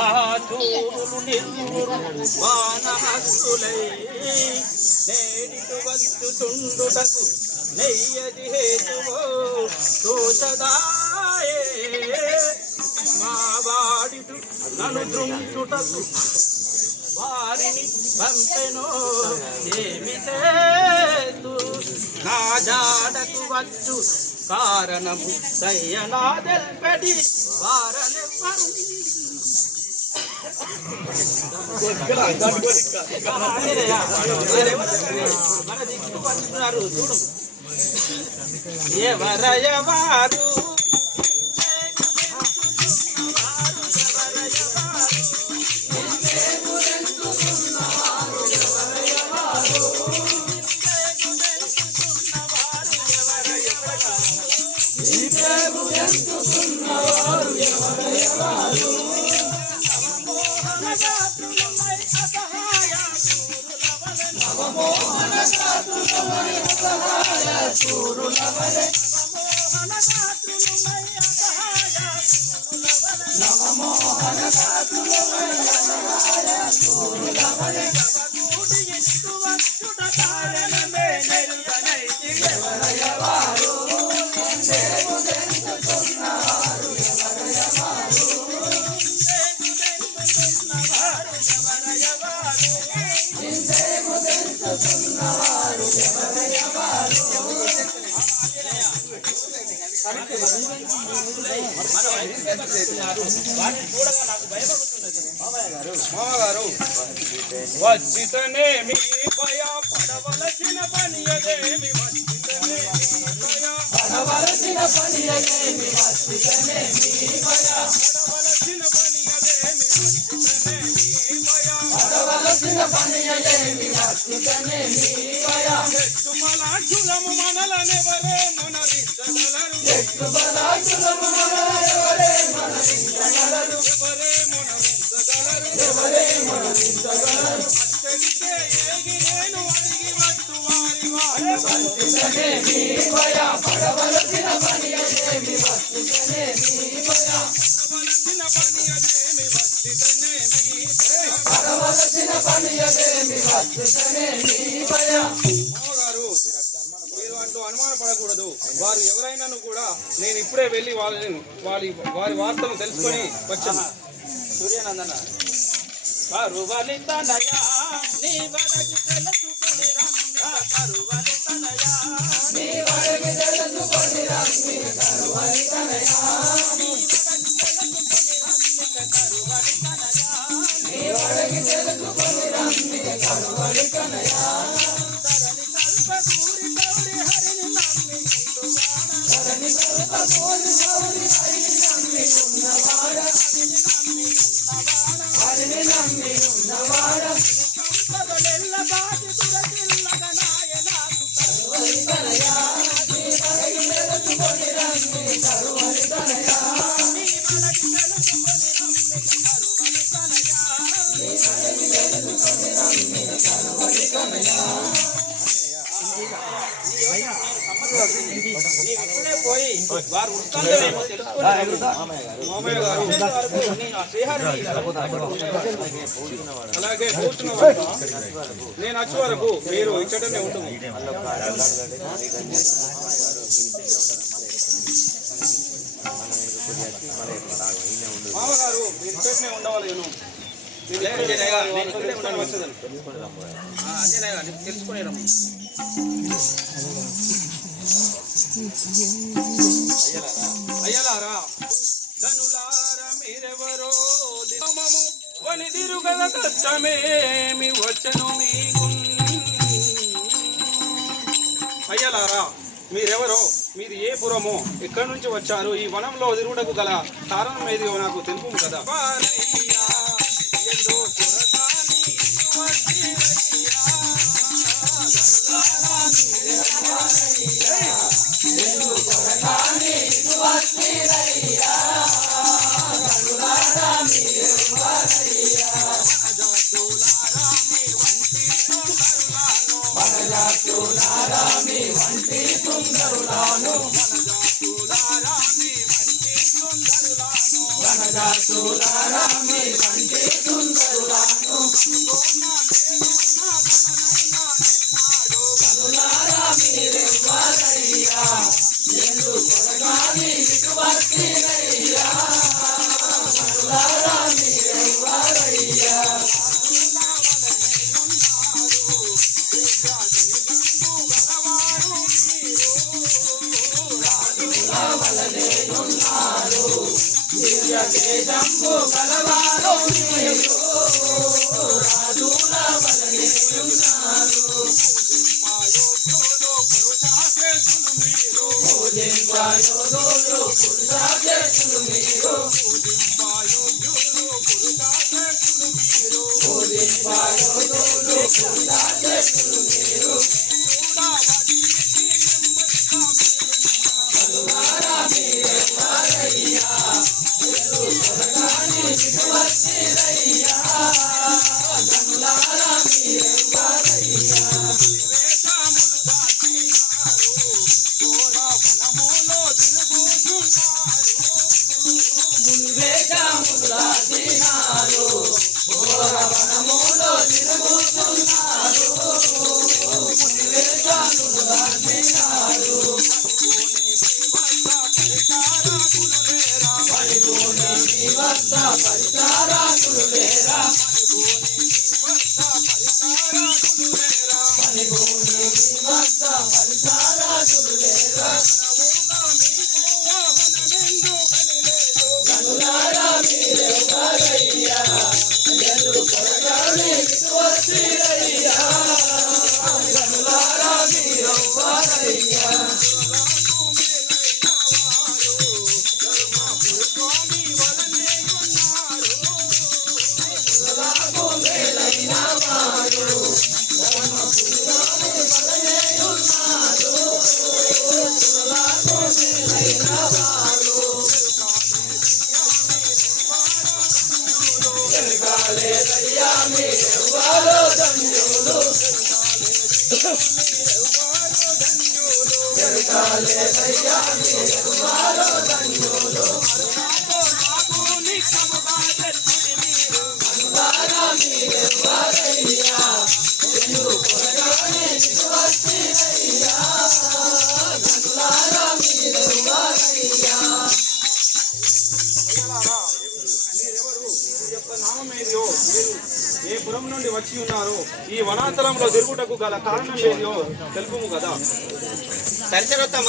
చూరులు నిర్మురు వానహస్తులై నేడిటు వచ్చుతుండుటకు నెయ్యది హేతువో తోచదాయే మా వాడిటు నన్ను దృంచుటకు వారిని పంపెనో ఏమిటేతు నా జాడకు వచ్చు కారణము దయ్యనా తెల్పెడి వారనెవ్వరు మన దిక్కు పంచుతున్నారు చూడు ఎవరయవారు వచ్చితనేమి పయ పడవలసిన పనియదేమి పడవలసిన పనియదేమి పడవలసిన పనియదేమి చెట్టుమలాచులము మనలనెవరే మనరించగలరు చెట్టుమలాచులము మనలనెవరే మనరించగలరు ఎవరే మనరించగలరు అచ్చడితే ఏగి నేను అడిగి వస్తు వారి వారి వంతితనేమి భయ పడవలసిన పనియదేమి వంతితనేమి భయ పడవలసిన పనియదేమి వంతితనేమి పడవలసిన పనియదేమి వంతితనేమి భయ మామగారు మీరు అంటూ అనుమానపడకూడదు. వారు ఎవరైనాను కూడా నేను ఇప్పుడే వెళ్ళి వారి వార్తను తెలుసుకొని వచ్చాను. సూర్యనందన కరువలితనయా నీ వరగి తెలుసుకొని రమ్మి కరువలితనయా నీ వరగి తెలుసుకొని రమ్మి కరువలితనయా నీ వరగి తెలుసుకొని రమ్మి కరువలితనయా నీ వరగి తెలుసుకొని రమ్మి కరువలితనయా తరణి కల్ప పూరి గౌరి హరిని నమ్మి కుందువాడ తరణి కల్ప పూరి గౌరి హరిని నమ్మి కుందువాడ హరిని నమ్మి ఉన్నవాడ సంపదలెల్ల బాటి దురతిల్లగ నాయనాకు కరువలితనయా నీ వరగి తెలుసుకొని రమ్మి కరువలితనయా నీ వరగి తెలుసుకొని రమ్మి కరువలితనయా నీ వరగి తెలుసుకొని రమ్మి కరువలితనయా ఇప్పుడే పోయి వారు ఉంటారేమో తెలుసుకొని మామయ్య గారు అలాగే కూర్చున్న వరకు నేను వచ్చే వరకు మీరు ఇక్కడనే ఉంటుంది. మామగారు మీరు ఇక్కడనే ఉండవాలి. తెలుసుకునే రమ్మ అయ్యలారా ధనులార మీరెవరో దినమము వని తిరుగల కష్టమేమి వచ్చను మీకు. అయ్యలారా మీరెవరో, మీరు ఏ పురమో, ఎక్కడి నుంచి వచ్చారు, ఈ వనంలో తిరుగుటకు గల కారణం ఏదో నాకు తెలుపు కదా. ఏ పురం నుండి వచ్చి ఉన్నారు, ఈ వనాంతరంలో తిరుగుటకు గల కారణం ఏదో తెలుపుము కదా. దర్శనోత్తమ